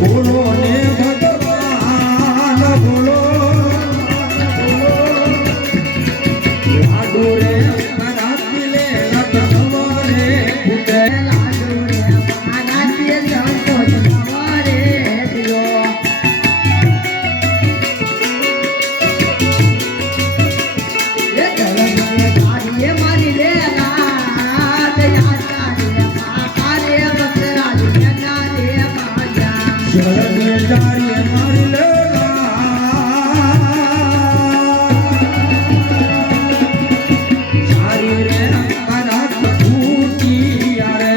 બોલો ને ભગવાન બોલો લાડુ રે મરાઠી લે લખનવ રે ફૂટે લાડુ રે મરાઠી સંતો જમવારે દિયો એ કલમે ગાડીએ મારી લે ના તે આચાર્ય પાકારે બસરા જના રે જારી મારી સારી રે મારા ભૂતી રે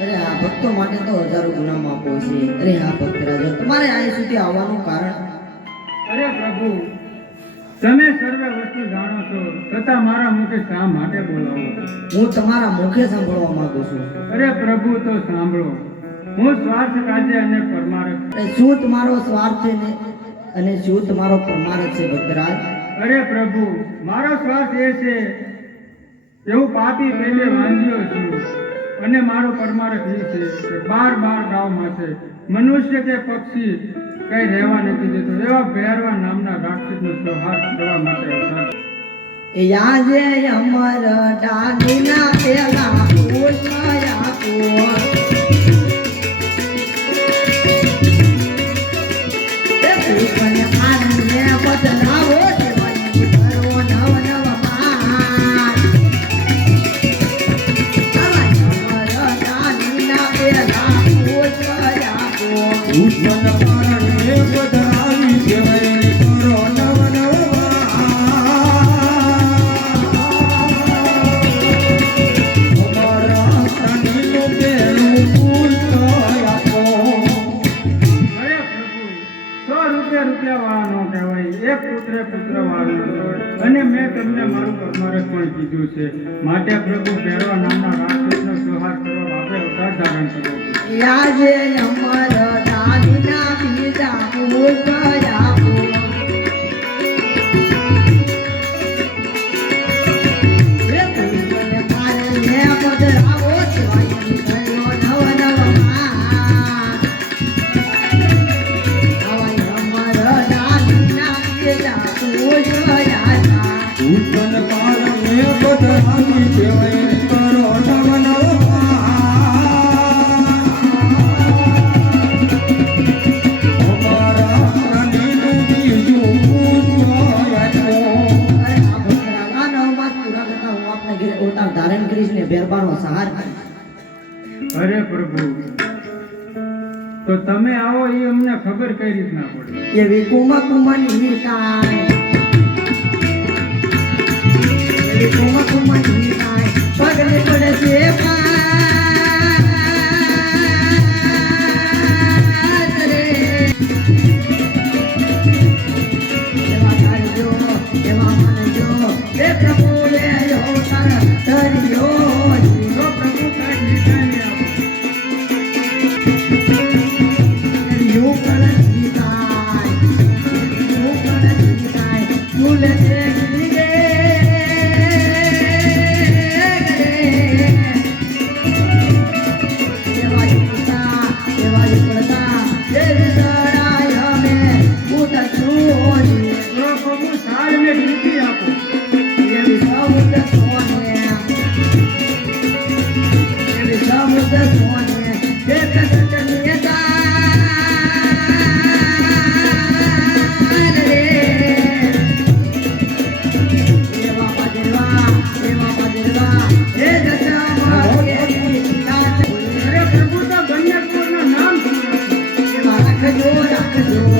અરે આ ભક્તો માટે તો હજારો ગુલામ આપો છે. અરે આ ભક્ત રાજા તમારે અહીં સુધી આવવાનું કારણ? અરે પ્રભુ તમે સર્વે વસ્તુ જાણો છો છતાં મારા મુખે શા માટે બોલાવો? હું તમારા મુખે સાંભળવા માંગુ છું. અરે પ્રભુ તો સાંભળો. હું સ્વાર્થ કાજે અને પરમારથ. શું તમારો સ્વાર્થ છે ને અને શું તમારો પરમારથ છે ભક્તરાજ? અરે પ્રભુ મારો સ્વાર્થ એ છે એવું પાપી પહેલે વાંધ્યો છું અને મારો પરમારથ એ છે કે બાર ગામમાં છે મનુષ્ય કે પક્ષી કઈ રહેવા નથી દેતો એવા ભૈરવા નામના રાક્ષસનો સંહાર કરવા માટે અવતાર. યાજે અમર ડાલીના પેલા ઉઠાયા કો બદલાવો કરો નવ નવ માન ડાલીના પેલા ઉઠાયા કો ઉત્પન્ન કારણે બદલાવી દેવાય કરો નવ નવ અમારા તનનું પેલું પૂછ આપો. અરે પ્રભુ 100 રૂપિયા વાળા નો કહેવાય, એક પુત્ર વાળો અને મેં તમને મારું પરમારથ પણ કીધું છે. માટે પ્રભુ ભૈરવા નામના રાક્ષસનો સંહાર કરવા આપણે અવતાર ધારણ કરવો. યાજે અમર ડાલીના બીજા ઉઠાયા કો ઉત્પન્ન કારણે બદલાવી દેવાય કરો નવ નવ અમારા પ્રાણીનું બીજું પૂછ આપો. ધારણ કરીશ ને ભેરબાનો સહાર. અરે પ્રભુ તો તમે આવો એ અમને ખબર કઈ રીતના પડે? એવી કુમકુમની કાય એવી કુમકુમની કાય પગલે પડે છે પારે એવા કરજો એવા માનજો એ પ્રભુ રે અવતાર ધર્યો તો પ્રભુ કઈ નિશાની આપો. તો પ્રભુ સારને જીતી આપો. અરે પ્રભુ તો ગણ્યકપુરના નામ શું રાખો?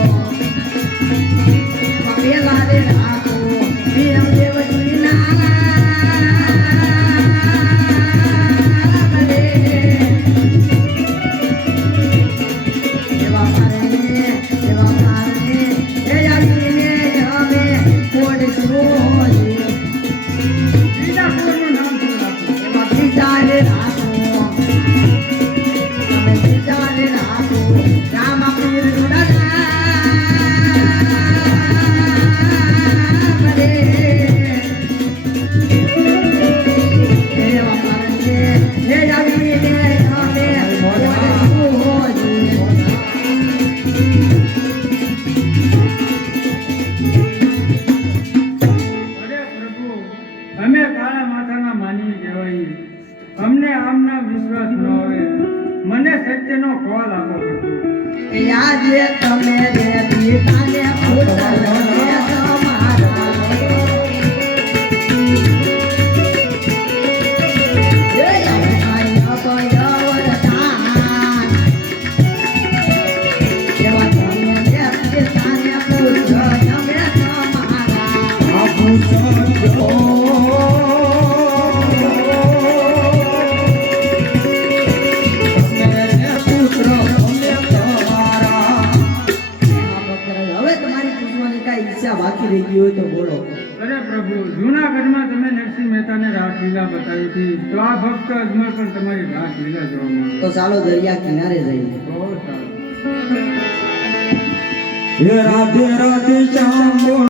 ઈચ્છા બાકી રહી ગઈ હોય તો બોલો. અરે પ્રભુ, જૂનાગઢમાં તમે નરસિંહ મહેતાને રાસલીલા બતાવી હતી, તો આ ભક્ત અજમલ પણ તમારી રાસલીલા જોવા મળે. તો ચાલો દરિયા કિનારે જઈએ. બહુ સારું. હે રાધે રાધે શ્યામ બોલ